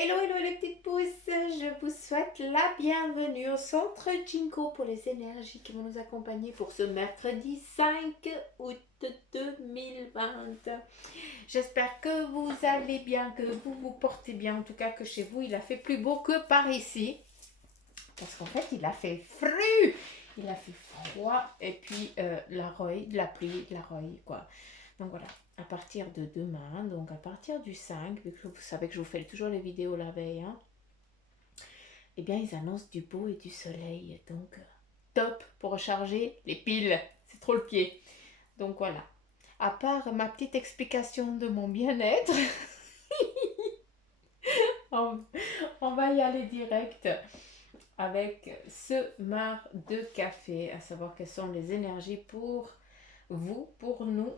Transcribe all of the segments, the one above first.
Hello, hello les petites pousses, je vous souhaite la bienvenue au centre Jinko pour les énergies qui vont nous accompagner pour ce mercredi 5 août 2020. J'espère que vous allez bien, que vous vous portez bien, en tout cas que chez vous il a fait plus beau que par ici. Parce qu'en fait il a fait fru, il a fait froid et puis la roille, de la pluie, de la roille quoi. Donc voilà, à partir de demain, donc à partir du 5, vu que vous savez que je vous fais toujours les vidéos la veille, hein, eh bien ils annoncent du beau et du soleil. Donc top pour recharger les piles. C'est trop le pied. Donc voilà. À part ma petite explication de mon bien-être, on, on va y aller direct avec ce mar de café, à savoir quelles sont les énergies pour vous, pour nous,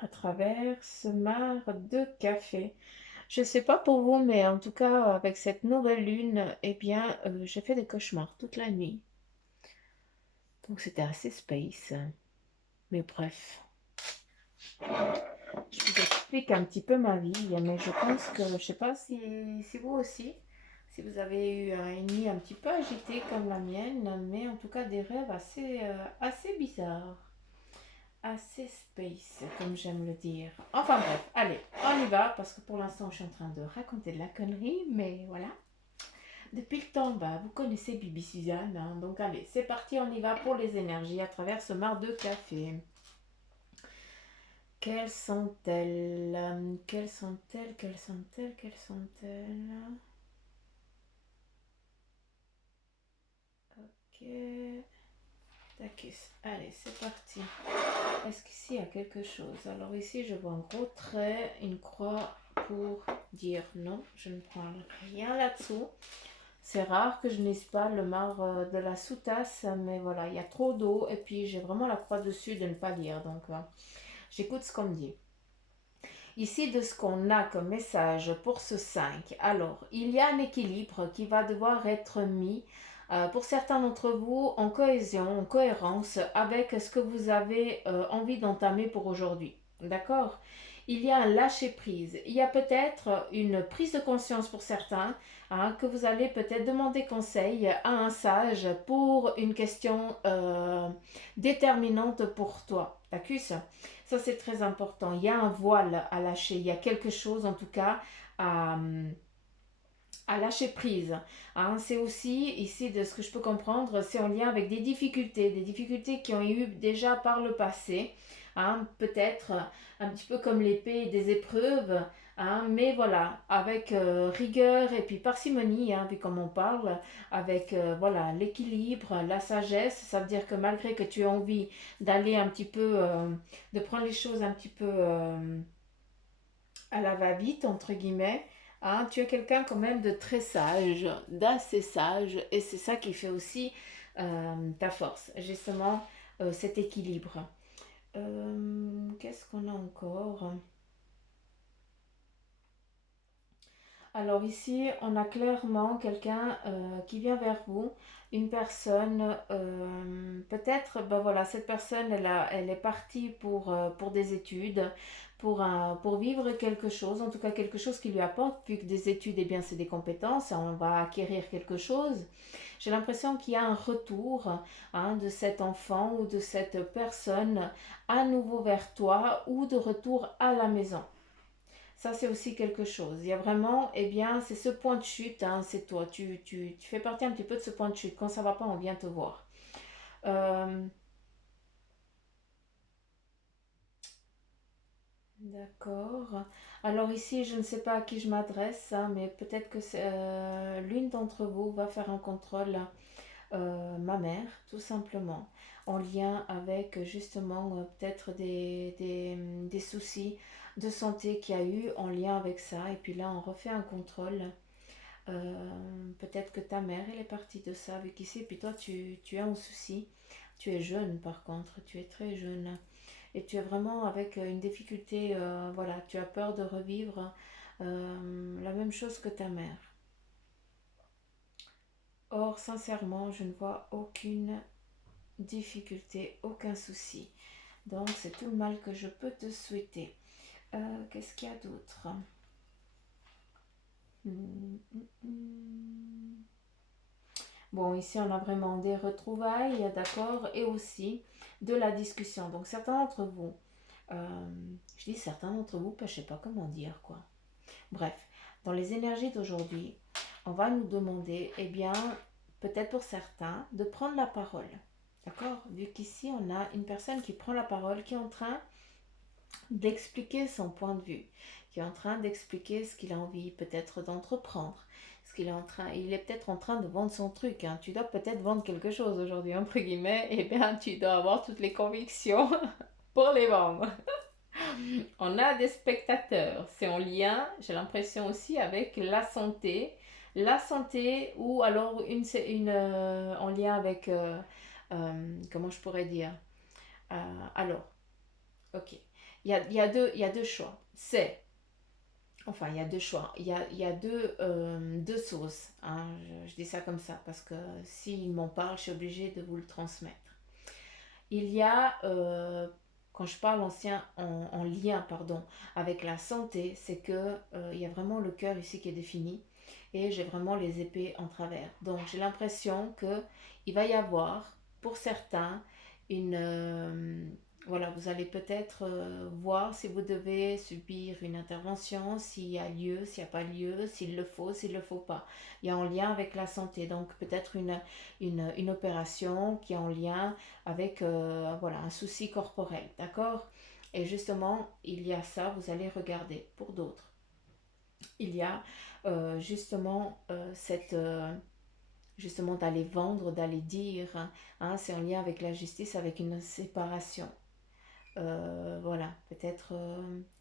à travers ce mar de café. Je sais pas pour vous, mais en tout cas, avec cette nouvelle lune, eh bien, j'ai fait des cauchemars toute la nuit. Donc c'était assez space. Mais bref, je vous explique un petit peu ma vie, mais je pense que, je sais pas si vous aussi, si vous avez eu une nuit un petit peu agitée comme la mienne, mais en tout cas des rêves assez bizarres. Assez space, comme j'aime le dire. Enfin bref, allez, on y va, parce que pour l'instant, je suis en train de raconter de la connerie, mais voilà. Depuis le temps, bah, vous connaissez Bibi Suzanne, hein, donc allez, c'est parti, on y va pour les énergies à travers ce mar de café. Quelles sont-elles? Quelles sont-elles? Quelles sont-elles? Quelles sont-elles? Ok. Tacus. Allez, c'est parti. Est-ce qu'ici il y a quelque chose? Alors ici, je vois un gros trait, une croix pour dire non, je ne prends rien là-dessous. C'est rare que je n'ai pas le marc de la sous-tasse, mais voilà, il y a trop d'eau et puis j'ai vraiment la croix dessus de ne pas lire. Donc j'écoute ce qu'on me dit. Ici, de ce qu'on a comme message pour ce 5. Alors, il y a un équilibre qui va devoir être mis pour certains d'entre vous en cohésion, en cohérence avec ce que vous avez envie d'entamer pour aujourd'hui. D'accord? Il y a un lâcher-prise. Il y a peut-être une prise de conscience pour certains, hein, que vous allez peut-être demander conseil à un sage pour une question déterminante pour toi. D'accord? Ça, c'est très important. Il y a un voile à lâcher. Il y a quelque chose, en tout cas, à, à lâcher prise. Hein. C'est aussi, ici, de ce que je peux comprendre, c'est en lien avec des difficultés qui ont eu déjà par le passé. Hein. Peut-être un petit peu comme l'épée des épreuves. Hein, mais voilà, avec rigueur et puis parcimonie, hein, puis comme on parle, avec voilà l'équilibre, la sagesse, ça veut dire que malgré que tu aies envie d'aller un petit peu, de prendre les choses un petit peu à la va-vite, entre guillemets, hein, tu es quelqu'un quand même de très sage, d'assez sage, et c'est ça qui fait aussi ta force, justement, cet équilibre. Qu'est-ce qu'on a encore? Alors ici, on a clairement quelqu'un qui vient vers vous, une personne, peut-être, ben voilà, cette personne, elle est partie pour des études, pour vivre quelque chose, en tout cas quelque chose qui lui apporte, puisque des études, eh bien, c'est des compétences, on va acquérir quelque chose. J'ai l'impression qu'il y a un retour hein, de cet enfant ou de cette personne à nouveau vers toi ou de retour à la maison. Ça, c'est aussi quelque chose. Il y a vraiment, eh bien, c'est ce point de chute, hein, c'est toi. Tu fais partie un petit peu de ce point de chute. Quand ça va pas, on vient te voir. Euh, d'accord. Alors ici, je ne sais pas à qui je m'adresse, hein, mais peut-être que l'une d'entre vous va faire un contrôle, ma mère, tout simplement, en lien avec justement peut-être des soucis de santé qu'il y a eu en lien avec ça. Et puis là, on refait un contrôle. Peut-être que ta mère, elle est partie de ça avec ici, puis toi, tu es en souci. Tu es jeune, par contre, tu es très jeune. Et tu es vraiment avec une difficulté, voilà, tu as peur de revivre la même chose que ta mère. Or, sincèrement, je ne vois aucune difficulté, aucun souci. Donc, c'est tout le mal que je peux te souhaiter. Qu'est-ce qu'il y a d'autre? Bon, ici, on a vraiment des retrouvailles, d'accord, et aussi de la discussion. Donc, certains d'entre vous, je dis certains d'entre vous, je ne sais pas comment dire, quoi. Bref, dans les énergies d'aujourd'hui, on va nous demander, eh bien, peut-être pour certains, de prendre la parole. D'accord? Vu qu'ici, on a une personne qui prend la parole, qui est en train d'expliquer son point de vue, qui est en train d'expliquer ce qu'il a envie peut-être d'entreprendre. Il est peut-être en train de vendre son truc. Hein. Tu dois peut-être vendre quelque chose aujourd'hui, entre guillemets. Eh bien, tu dois avoir toutes les convictions pour les vendre. On a des spectateurs. C'est en lien, j'ai l'impression aussi, avec la santé. La santé ou alors en lien avec, comment je pourrais dire alors, ok. Il y a deux choix. Enfin, il y a deux choix. Il y a deux sources. Hein. Je dis ça comme ça parce que s'il m'en parle, je suis obligée de vous le transmettre. Il y a, quand je parle en lien pardon, avec la santé, c'est que il y a vraiment le cœur ici qui est défini et j'ai vraiment les épées en travers. Donc j'ai l'impression que il va y avoir pour certains une voilà, vous allez peut-être voir si vous devez subir une intervention, s'il y a lieu, s'il n'y a pas lieu, s'il le faut, s'il ne le faut pas. Il y a en lien avec la santé, donc peut-être une opération qui est en lien avec voilà, un souci corporel, d'accord? Et justement, il y a ça, vous allez regarder. Pour d'autres, il y a justement justement d'aller vendre, d'aller dire, hein, c'est en lien avec la justice, avec une séparation. Voilà, peut-être,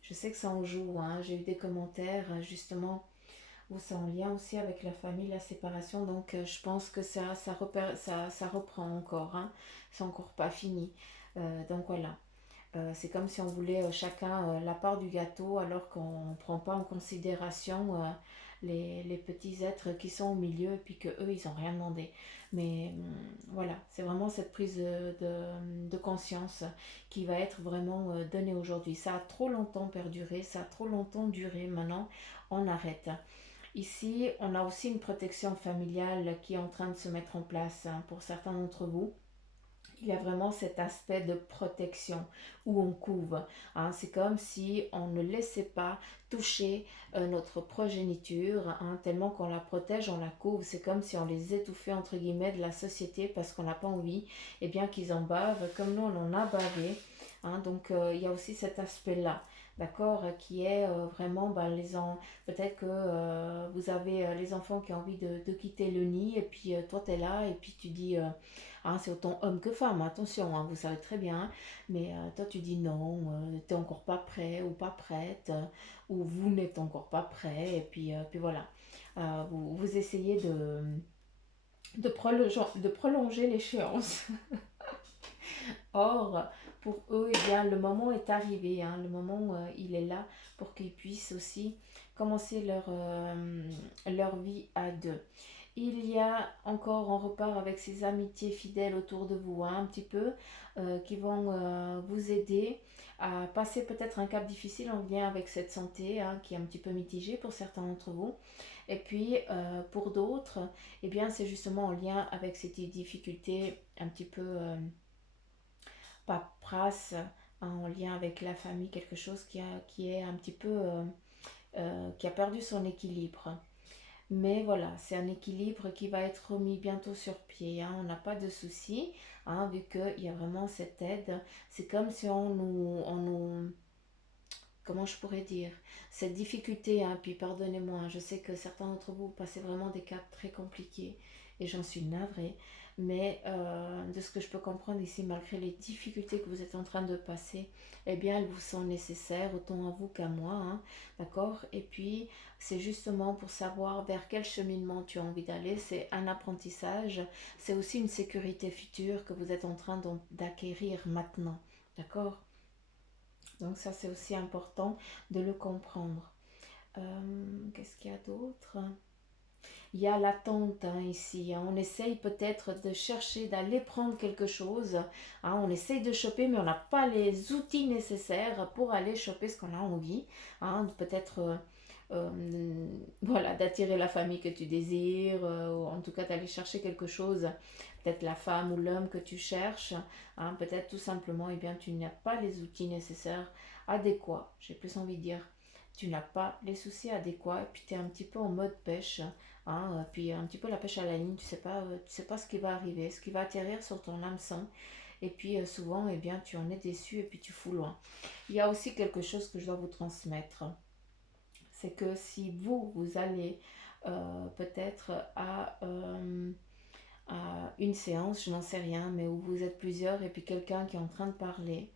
je sais que ça en joue, hein, j'ai eu des commentaires justement où c'est en lien aussi avec la famille, la séparation, donc je pense que ça reprend encore, hein, c'est encore pas fini. Donc voilà, c'est comme si on voulait chacun la part du gâteau alors qu'on ne prend pas en considération les petits êtres qui sont au milieu et puis que eux ils n'ont rien demandé. Mais voilà, c'est vraiment cette prise de conscience qui va être vraiment donnée aujourd'hui. Ça a trop longtemps perduré, ça a trop longtemps duré, maintenant on arrête. Ici, on a aussi une protection familiale qui est en train de se mettre en place hein, pour certains d'entre vous. Il y a vraiment cet aspect de protection où on couvre. Hein. C'est comme si on ne laissait pas toucher notre progéniture, hein, tellement qu'on la protège, on la couvre. C'est comme si on les étouffait entre guillemets de la société parce qu'on n'a pas envie eh bien, qu'ils en bavent comme nous on en a bavé. Hein. Donc il y a aussi cet aspect-là. D'accord, qui est vraiment peut-être que vous avez les enfants qui ont envie de quitter le nid et puis toi tu es là et puis tu dis hein, c'est autant homme que femme, attention, hein, vous savez très bien. Mais toi, tu dis non, tu n'es encore pas prêt ou pas prête, ou vous n'êtes encore pas prêt. Et puis voilà, vous essayez de prolonger l'échéance. Or, pour eux, eh bien, le moment est arrivé. Hein, le moment, il est là pour qu'ils puissent aussi commencer leur vie à deux. Il y a encore, on repart avec ces amitiés fidèles autour de vous, hein, un petit peu, qui vont vous aider à passer peut-être un cap difficile en lien avec cette santé, hein, qui est un petit peu mitigée pour certains d'entre vous. Et puis, pour d'autres, eh bien, c'est justement en lien avec ces difficultés un petit peu paperasse, hein, en lien avec la famille, quelque chose qui est un petit peu, qui a perdu son équilibre. Mais voilà, c'est un équilibre qui va être remis bientôt sur pied. Hein. On n'a pas de souci, hein, vu qu'il y a vraiment cette aide. C'est comme si comment je pourrais dire, cette difficulté, hein, puis pardonnez-moi, hein, je sais que certains d'entre vous passez vraiment des cas très compliqués et j'en suis navrée, mais de ce que je peux comprendre ici, malgré les difficultés que vous êtes en train de passer, eh bien elles vous sont nécessaires, autant à vous qu'à moi, hein, d'accord? Et puis c'est justement pour savoir vers quel cheminement tu as envie d'aller, c'est un apprentissage, c'est aussi une sécurité future que vous êtes en train d'acquérir maintenant, d'accord? Donc ça, c'est aussi important de le comprendre. Qu'est-ce qu'il y a d'autre? Il y a l'attente hein, ici. Hein. On essaye peut-être de chercher, d'aller prendre quelque chose. Hein. On essaye de choper, mais on n'a pas les outils nécessaires pour aller choper ce qu'on a envie. Hein. Peut-être voilà, d'attirer la famille que tu désires, ou en tout cas d'aller chercher quelque chose, peut-être la femme ou l'homme que tu cherches, hein, peut-être tout simplement, eh bien, tu n'as pas les outils nécessaires, adéquats, j'ai plus envie de dire, tu n'as pas les soucis adéquats, et puis tu es un petit peu en mode pêche, hein, puis un petit peu la pêche à la ligne, tu sais pas ce qui va arriver, ce qui va atterrir sur ton hameçon, et puis souvent, eh bien, tu en es déçu, et puis tu fous loin. Il y a aussi quelque chose que je dois vous transmettre, c'est que si vous allez peut-être à une séance, je n'en sais rien, mais où vous êtes plusieurs et puis quelqu'un qui est en train de parler,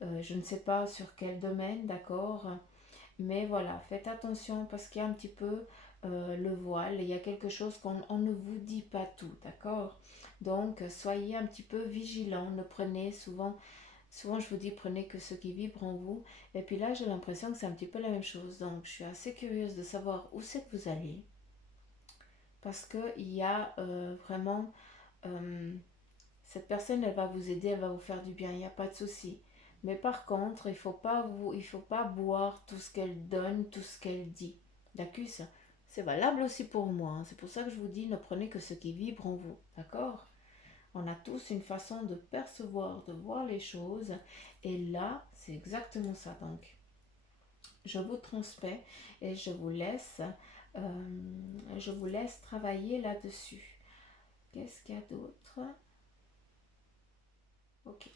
je ne sais pas sur quel domaine, d'accord, mais voilà, faites attention parce qu'il y a un petit peu le voile, il y a quelque chose qu'on on ne vous dit pas tout, d'accord. Donc soyez un petit peu vigilants, ne prenez souvent je vous dis prenez que ce qui vibre en vous. Et puis là j'ai l'impression que c'est un petit peu la même chose. Donc je suis assez curieuse de savoir où c'est que vous allez. Parce qu'il y a vraiment... euh, cette personne, elle va vous aider, elle va vous faire du bien, il n'y a pas de souci. Mais par contre, il faut pas boire tout ce qu'elle donne, tout ce qu'elle dit. D'accord. C'est valable aussi pour moi, hein. C'est pour ça que je vous dis, ne prenez que ce qui vibre en vous. D'accord. On a tous une façon de percevoir, de voir les choses. Et là, c'est exactement ça. Donc, je vous transmets et je vous laisse travailler là-dessus. Qu'est-ce qu'il y a d'autre? Ok.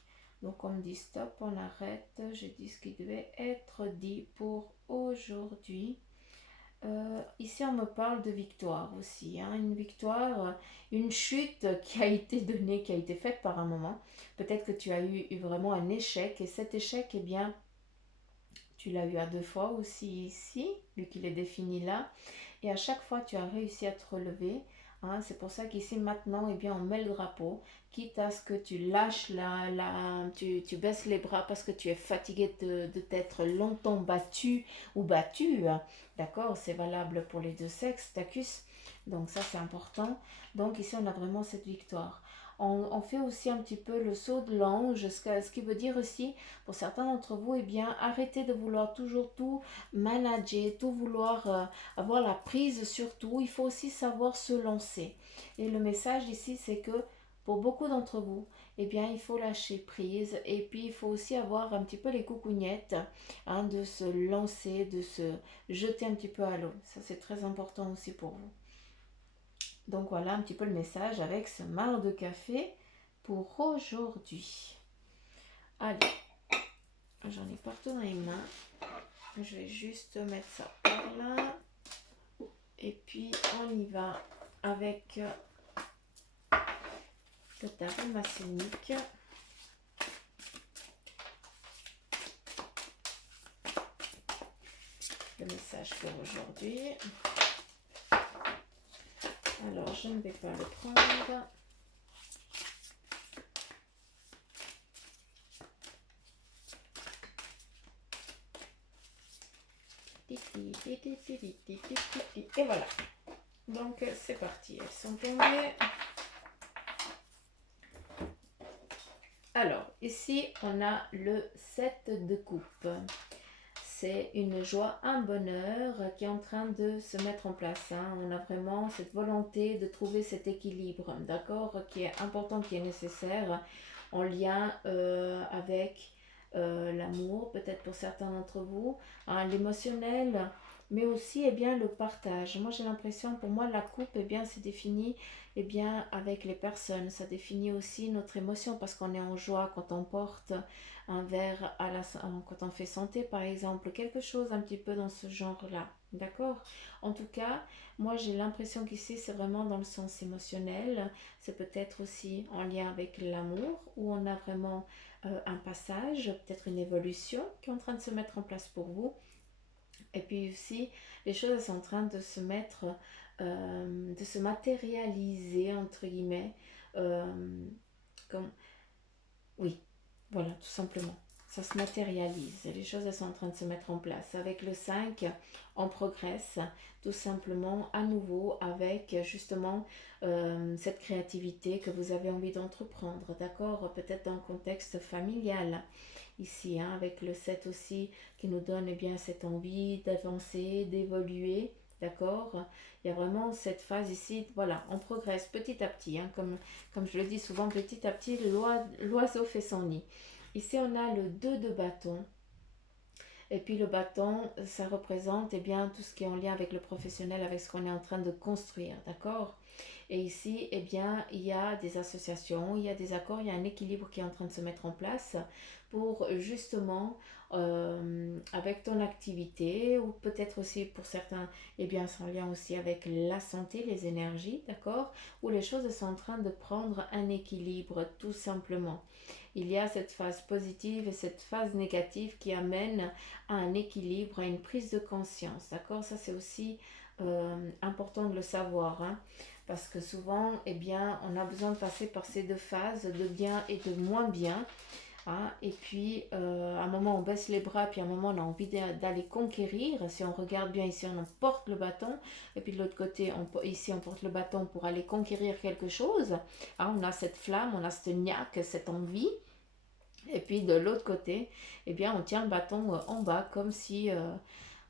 Donc, on me dit stop, on arrête. J'ai dit ce qui devait être dit pour aujourd'hui. Ici, on me parle de victoire aussi, hein. Une victoire, une chute qui a été donnée, qui a été faite par un moment. Peut-être que tu as eu vraiment un échec et cet échec, eh bien, tu l'as eu à 2 fois aussi ici, vu qu'il est défini là. Et à chaque fois, tu as réussi à te relever, hein. C'est pour ça qu'ici, maintenant, eh bien, on met le drapeau. Quitte à ce que tu lâches tu baisses les bras parce que tu es fatigué de t'être longtemps battu ou battu, hein. D'accord, c'est valable pour les deux sexes, Tacus. Donc ça, c'est important. Donc ici, on a vraiment cette victoire. On fait aussi un petit peu le saut de l'ange, ce qui veut dire aussi, pour certains d'entre vous, eh bien, arrêtez de vouloir toujours tout manager, tout vouloir avoir la prise sur tout. Il faut aussi savoir se lancer. Et le message ici, c'est que pour beaucoup d'entre vous, eh bien, il faut lâcher prise. Et puis, il faut aussi avoir un petit peu les coucougnettes, hein, de se lancer, de se jeter un petit peu à l'eau. Ça, c'est très important aussi pour vous. Donc voilà un petit peu le message avec ce marc de café pour aujourd'hui. Allez, j'en ai partout dans les mains. Je vais juste mettre ça par là. Et puis on y va avec le tarot maçonnique. Le message pour aujourd'hui. Alors je ne vais pas le prendre. Et voilà. Donc c'est parti. Elles sont tombées. Alors ici on a le 7 de coupe. C'est une joie, un bonheur qui est en train de se mettre en place, hein. On a vraiment cette volonté de trouver cet équilibre, d'accord, qui est important, qui est nécessaire, en lien avec l'amour, peut-être pour certains d'entre vous, hein, l'émotionnel, mais aussi eh bien, le partage. Moi, j'ai l'impression, pour moi, la coupe, eh bien, c'est défini eh bien, avec les personnes. Ça définit aussi notre émotion parce qu'on est en joie quand on porte un verre quand on fait santé par exemple, quelque chose un petit peu dans ce genre-là, d'accord. En tout cas, moi j'ai l'impression qu'ici c'est vraiment dans le sens émotionnel, c'est peut-être aussi en lien avec l'amour, où on a vraiment un passage, peut-être une évolution qui est en train de se mettre en place pour vous, et puis aussi les choses sont en train de se mettre, de se matérialiser entre guillemets, comme, oui, voilà, tout simplement. ça se matérialise. Les choses elles sont en train de se mettre en place. Avec le 5, on progresse tout simplement à nouveau avec justement cette créativité que vous avez envie d'entreprendre, d'accord? Peut-être dans le contexte familial ici, hein, avec le 7 aussi qui nous donne eh bien cette envie d'avancer, d'évoluer, d'accord? Il y a vraiment cette phase ici, voilà, on progresse petit à petit, hein, comme je le dis souvent, petit à petit, l'oiseau fait son nid. Ici, on a le 2 de bâton. Et puis le bâton, ça représente eh bien, tout ce qui est en lien avec le professionnel, avec ce qu'on est en train de construire, d'accord? Et ici, eh bien, il y a des associations, il y a des accords, il y a un équilibre qui est en train de se mettre en place pour justement, avec ton activité, ou peut-être aussi pour certains, eh bien, c'est en lien aussi avec la santé, les énergies, d'accord? Où les choses sont en train de prendre un équilibre, tout simplement. Il y a cette phase positive et cette phase négative qui amène à un équilibre, à une prise de conscience, d'accord? Ça, c'est aussi important de le savoir, hein, parce que souvent, eh bien, on a besoin de passer par ces deux phases, de bien et de moins bien, hein, et puis, à un moment, on baisse les bras, puis à un moment, on a envie d'aller conquérir. Si on regarde bien ici, on porte le bâton, et puis de l'autre côté, ici, on porte le bâton pour aller conquérir quelque chose. Hein, on a cette flamme, on a cette niaque, cette envie. Et puis de l'autre côté, eh bien, on tient le bâton en bas, comme si,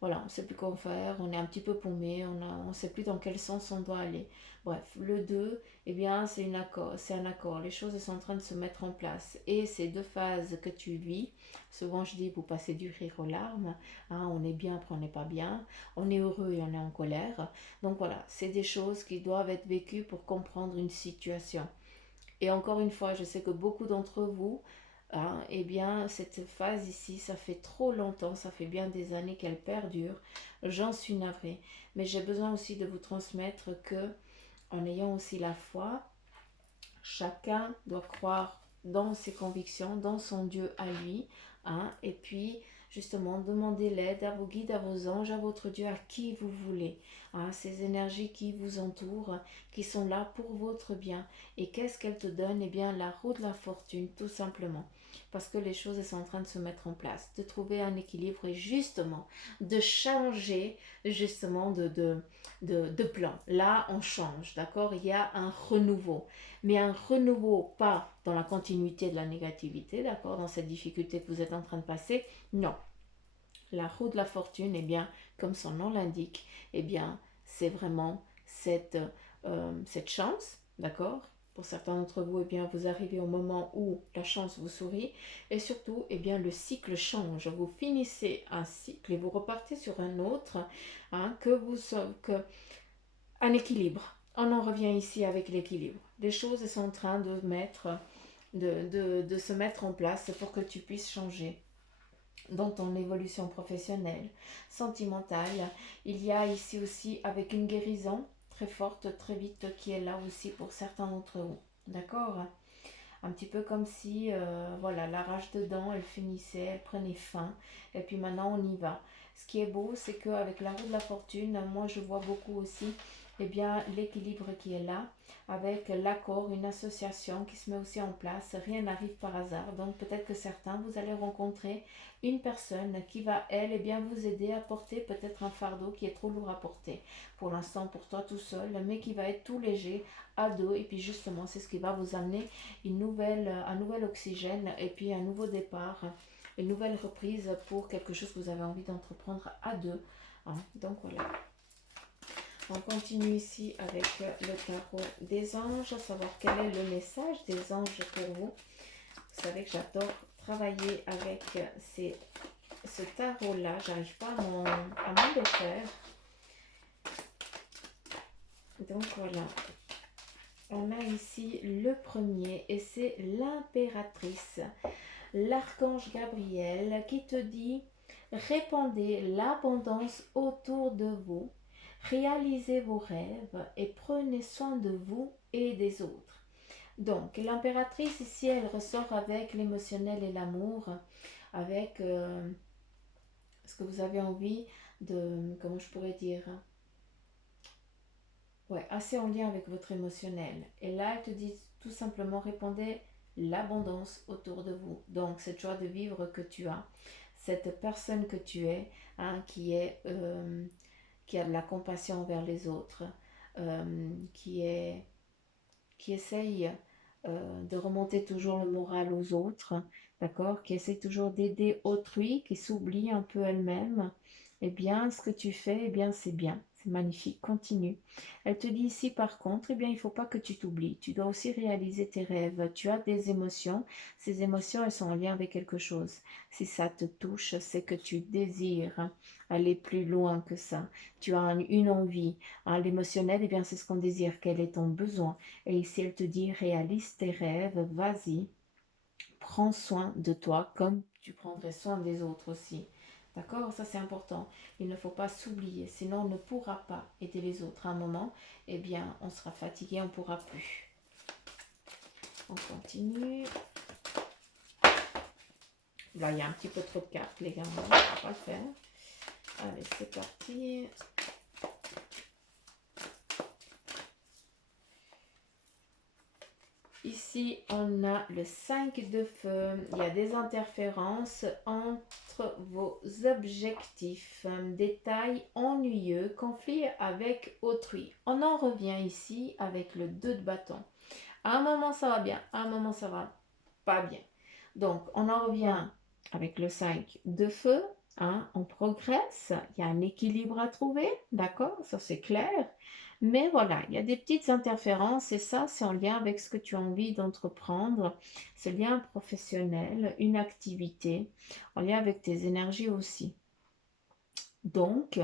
voilà, on ne sait plus quoi faire, on est un petit peu paumé, on ne sait plus dans quel sens on doit aller. Bref, le 2, eh bien, c'est un accord. Les choses sont en train de se mettre en place. Et ces deux phases que tu vis, souvent je dis, vous passez du rire aux larmes, hein, on est bien, après on n'est pas bien, on est heureux et on est en colère. Donc voilà, c'est des choses qui doivent être vécues pour comprendre une situation. Et encore une fois, je sais que beaucoup d'entre vous, hein, eh bien, cette phase ici, ça fait trop longtemps, ça fait bien des années qu'elle perdure. J'en suis navrée. Mais j'ai besoin aussi de vous transmettre que, en ayant aussi la foi, chacun doit croire dans ses convictions, dans son Dieu à lui, hein, et puis justement demander l'aide à vos guides, à vos anges, à votre Dieu, à qui vous voulez, hein, ces énergies qui vous entourent, qui sont là pour votre bien. Et qu'est-ce qu'elles te donnent? Eh bien, la roue de la fortune, tout simplement. Parce que les choses elles sont en train de se mettre en place, de trouver un équilibre et justement de changer justement de plan. Là, on change, d'accord? Il y a un renouveau, mais un renouveau pas dans la continuité de la négativité, d'accord, dans cette difficulté que vous êtes en train de passer, non. La roue de la fortune, eh bien, comme son nom l'indique, eh bien, c'est vraiment cette chance, d'accord. Pour certains d'entre vous, eh bien, vous arrivez au moment où la chance vous sourit et surtout, eh bien, le cycle change. Vous finissez un cycle et vous repartez sur un autre, hein, que un équilibre. On en revient ici avec l'équilibre. Les choses sont en train de se mettre en place pour que tu puisses changer dans ton évolution professionnelle, sentimentale. Il y a ici aussi avec une guérison très forte, très vite, qui est là aussi pour certains d'entre vous. D'accord? Un petit peu comme si, voilà, la rage de dents, elle finissait, elle prenait fin, et puis maintenant on y va. Ce qui est beau, c'est qu'avec la roue de la fortune, moi je vois beaucoup aussi, eh bien, l'équilibre qui est là, avec l'accord, une association qui se met aussi en place. Rien n'arrive par hasard, donc peut-être que certains, vous allez rencontrer une personne qui va, elle, eh bien, vous aider à porter peut-être un fardeau qui est trop lourd à porter. Pour l'instant, pour toi tout seul, mais qui va être tout léger à deux, et puis justement, c'est ce qui va vous amener un nouvel oxygène et puis un nouveau départ, une nouvelle reprise pour quelque chose que vous avez envie d'entreprendre à deux. Hein. Donc voilà. On continue ici avec le tarot des anges, à savoir quel est le message des anges pour vous. Vous savez que j'adore travailler avec ce tarot-là. J'arrive pas à m'en défaire. Donc voilà. On a ici le premier et c'est l'impératrice, l'archange Gabriel qui te dit: répandez l'abondance autour de vous, réalisez vos rêves et prenez soin de vous et des autres. Donc l'impératrice ici, elle ressort avec l'émotionnel et l'amour, avec ce que vous avez envie de, comment je pourrais dire, ouais, assez en lien avec votre émotionnel. Et là, elle te dit tout simplement: répandez l'abondance autour de vous. Donc, cette joie de vivre que tu as, cette personne que tu es, hein, qui a de la compassion envers les autres, qui essaye de remonter toujours le moral aux autres, d'accord, qui essaie toujours d'aider autrui, qui s'oublie un peu elle-même, eh bien, ce que tu fais, eh bien, c'est bien, c'est magnifique, continue. Elle te dit ici, par contre, eh bien, il ne faut pas que tu t'oublies, tu dois aussi réaliser tes rêves, tu as des émotions, ces émotions, elles sont en lien avec quelque chose. Si ça te touche, c'est que tu désires aller plus loin que ça, tu as une envie, hein, l'émotionnel, eh bien, c'est ce qu'on désire, quel est ton besoin. Et ici, elle te dit, réalise tes rêves, vas-y, prends soin de toi comme tu prendrais soin des autres aussi. D'accord? Ça, c'est important. Il ne faut pas s'oublier, sinon on ne pourra pas aider les autres. À un moment, eh bien, on sera fatigué, on ne pourra plus. On continue. Là, il y a un petit peu trop de cartes, les gars. On ne va pas le faire. Allez, c'est parti. Ici, on a le 5 de feu. Il y a des interférences entre vos objectifs. Détails ennuyeux, conflit avec autrui. On en revient ici avec le 2 de bâton. À un moment, ça va bien. À un moment, ça va pas bien. Donc, on en revient avec le 5 de feu. Hein, on progresse. Il y a un équilibre à trouver. D'accord? Ça, c'est clair. Mais voilà, il y a des petites interférences et ça, c'est en lien avec ce que tu as envie d'entreprendre. Ce lien professionnel, une activité, en lien avec tes énergies aussi. Donc,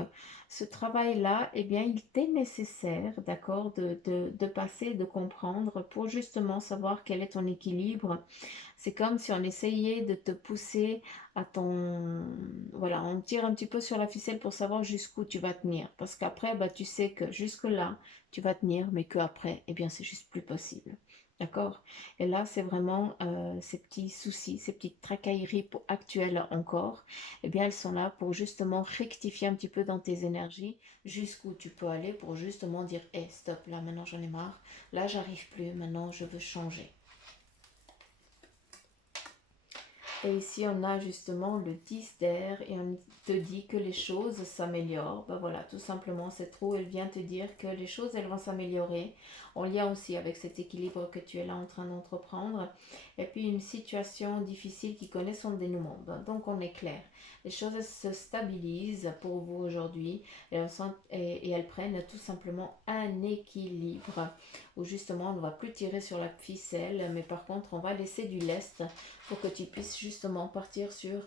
ce travail-là, eh bien, il t'est nécessaire, d'accord, de passer, de comprendre pour justement savoir quel est ton équilibre. C'est comme si on essayait de te pousser à ton... Voilà, on tire un petit peu sur la ficelle pour savoir jusqu'où tu vas tenir. Parce qu'après, bah, tu sais que jusque-là, tu vas tenir, mais qu'après, eh bien, c'est juste plus possible. D'accord? Et là, c'est vraiment ces petits soucis, ces petites tracailleries actuelles encore. Eh bien, elles sont là pour justement rectifier un petit peu dans tes énergies jusqu'où tu peux aller pour justement dire, hé, stop, là, maintenant, j'en ai marre. Là, j'arrive plus. Maintenant, je veux changer. Et ici, on a justement le 10 d'air et on te dit que les choses s'améliorent. Ben voilà, tout simplement, cette roue, elle vient te dire que les choses, elles vont s'améliorer. En lien aussi avec cet équilibre que tu es là en train d'entreprendre. Et puis, une situation difficile qui connaît son dénouement. Donc, on est clair. Les choses se stabilisent pour vous aujourd'hui et elles prennent tout simplement un équilibre où justement, on ne va plus tirer sur la ficelle, mais par contre, on va laisser du lest pour que tu puisses justement partir sur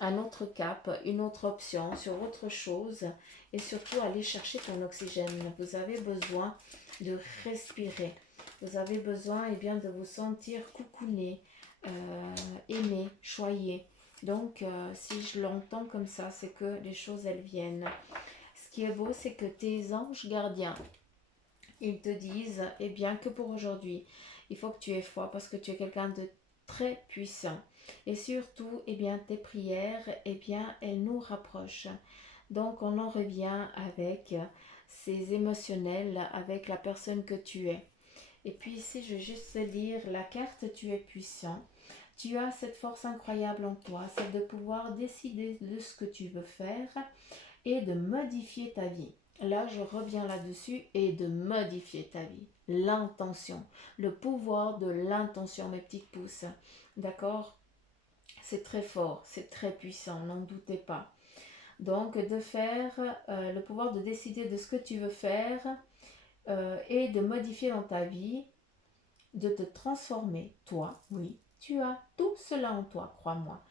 un autre cap, une autre option, sur autre chose et surtout aller chercher ton oxygène. Vous avez besoin de respirer. Vous avez besoin bien, de vous sentir coucouné, aimé, choyé. Donc, si je l'entends comme ça, c'est que les choses, elles viennent. Ce qui est beau, c'est que tes anges gardiens, ils te disent, bien, que pour aujourd'hui, il faut que tu aies foi parce que tu es quelqu'un de très puissant. Et surtout, bien, tes prières, bien, elles nous rapprochent. Donc, on en revient avec ces émotionnels, avec la personne que tu es. Et puis ici, je vais juste te lire la carte, tu es puissant. Tu as cette force incroyable en toi, celle de pouvoir décider de ce que tu veux faire et de modifier ta vie. Là, je reviens là-dessus et de modifier ta vie. L'intention, le pouvoir de l'intention, mes petites pousses. D'accord? C'est très fort, c'est très puissant, n'en doutez pas. Donc, de faire le pouvoir de décider de ce que tu veux faire et de modifier dans ta vie, de te transformer. Toi, oui, tu as tout cela en toi, crois-moi.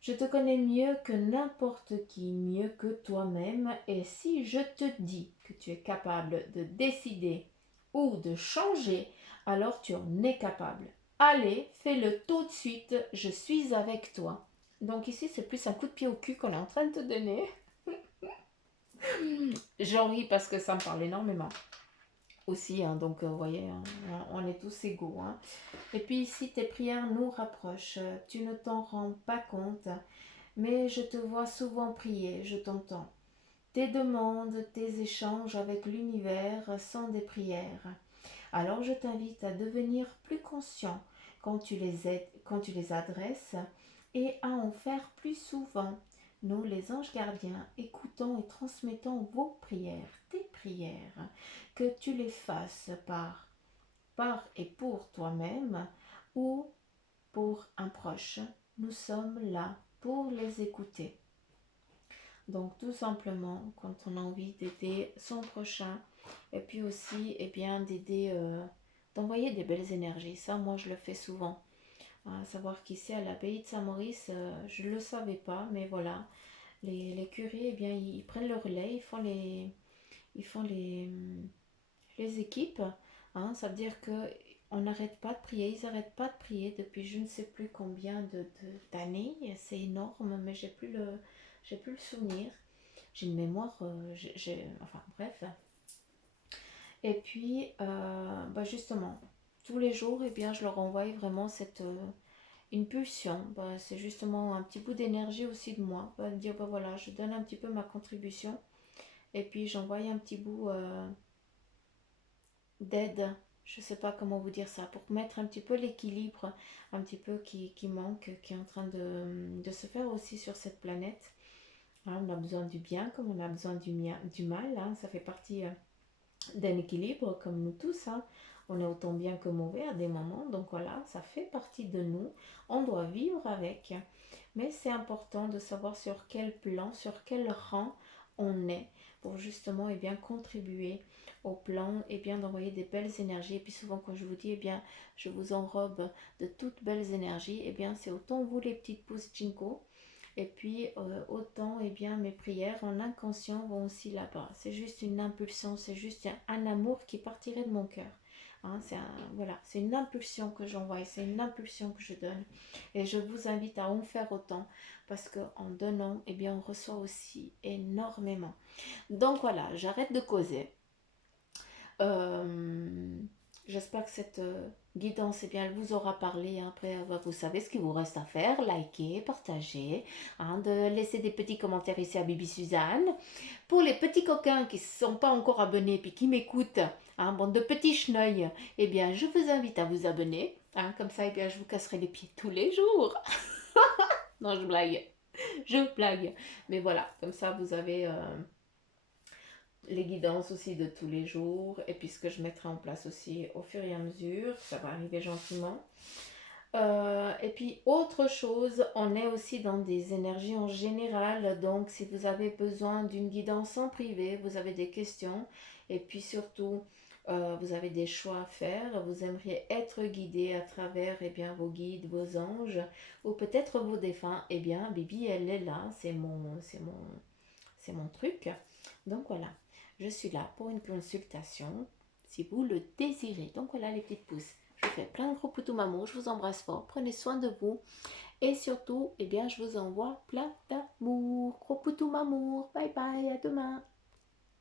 Je te connais mieux que n'importe qui, mieux que toi-même, et si je te dis que tu es capable de décider ou de changer, alors tu en es capable. Allez, fais-le tout de suite, je suis avec toi. Donc ici, c'est plus un coup de pied au cul qu'on est en train de te donner. J'en ris parce que ça me parle énormément aussi, hein, donc vous voyez, hein, on est tous égaux. Hein. Et puis ici, tes prières nous rapprochent, tu ne t'en rends pas compte, mais je te vois souvent prier, je t'entends. Tes demandes, tes échanges avec l'univers sont des prières. Alors je t'invite à devenir plus conscient quand tu les adresses et à en faire plus souvent. Nous, les anges gardiens, écoutons et transmettons vos prières, tes prières, que tu les fasses par et pour toi-même ou pour un proche. Nous sommes là pour les écouter. Donc tout simplement, quand on a envie d'aider son prochain, et puis aussi, eh bien, d'aider, d'envoyer des belles énergies. Ça, moi, je le fais souvent. À savoir qu'ici, à l'abbaye de Saint-Maurice, je ne le savais pas, mais voilà, les curés, eh bien, ils prennent le relais, ils font les équipes. Hein, ça veut dire que on n'arrête pas de prier, ils n'arrêtent pas de prier depuis je ne sais plus combien d'années. C'est énorme, mais j'ai plus le souvenir. J'ai une mémoire, enfin bref. Et puis, bah justement, tous les jours, eh bien, je leur envoie vraiment cette une pulsion. Bah, c'est justement un petit bout d'énergie aussi de moi. Bah, dire, bah voilà, je donne un petit peu ma contribution. Et puis, j'envoie un petit bout d'aide. Je ne sais pas comment vous dire ça. Pour mettre un petit peu l'équilibre, un petit peu qui manque, qui est en train de se faire aussi sur cette planète. Hein, on a besoin du bien comme on a besoin du mal. Hein, ça fait partie d'un équilibre comme nous tous. Hein. On est autant bien que mauvais à des moments. Donc voilà, ça fait partie de nous. On doit vivre avec. Mais c'est important de savoir sur quel plan, sur quel rang on est pour justement eh bien, contribuer au plan et bien d'envoyer des belles énergies. Et puis souvent quand je vous dis, eh bien, je vous enrobe de toutes belles énergies, eh bien, c'est autant vous les petites pousses Jinko. Et puis autant eh bien, mes prières en inconscient vont aussi là-bas. C'est juste une impulsion, c'est juste un amour qui partirait de mon cœur. Hein, voilà, c'est une impulsion que j'envoie, c'est une impulsion que je donne. Et je vous invite à en faire autant parce qu'en donnant, eh bien, on reçoit aussi énormément. Donc voilà, j'arrête de causer. J'espère que cette guidance, eh bien, elle vous aura parlé. Après, vous savez ce qu'il vous reste à faire. Liker, partager, hein, de laisser des petits commentaires ici à Bibi Suzanne. Pour les petits coquins qui ne sont pas encore abonnés puis qui m'écoutent, hein, bande de petits cheneuils, eh bien, je vous invite à vous abonner. Hein, comme ça, eh bien, je vous casserai les pieds tous les jours. Non, je blague. Je blague. Mais voilà, comme ça, vous avez les guidances aussi de tous les jours. Et puis, ce que je mettrai en place aussi au fur et à mesure. Ça va arriver gentiment. Et puis autre chose, on est aussi dans des énergies en général, donc si vous avez besoin d'une guidance en privé, vous avez des questions, et puis surtout vous avez des choix à faire, vous aimeriez être guidé à travers eh bien, vos guides, vos anges, ou peut-être vos défunts, eh bien Bibi elle est là, c'est mon truc. Donc voilà, je suis là pour une consultation si vous le désirez. Donc voilà les petites pousses. Je vous fais plein de gros poutous mamour, je vous embrasse fort, prenez soin de vous. Et surtout, eh bien, je vous envoie plein d'amour. Gros poutous mamour, bye bye, à demain.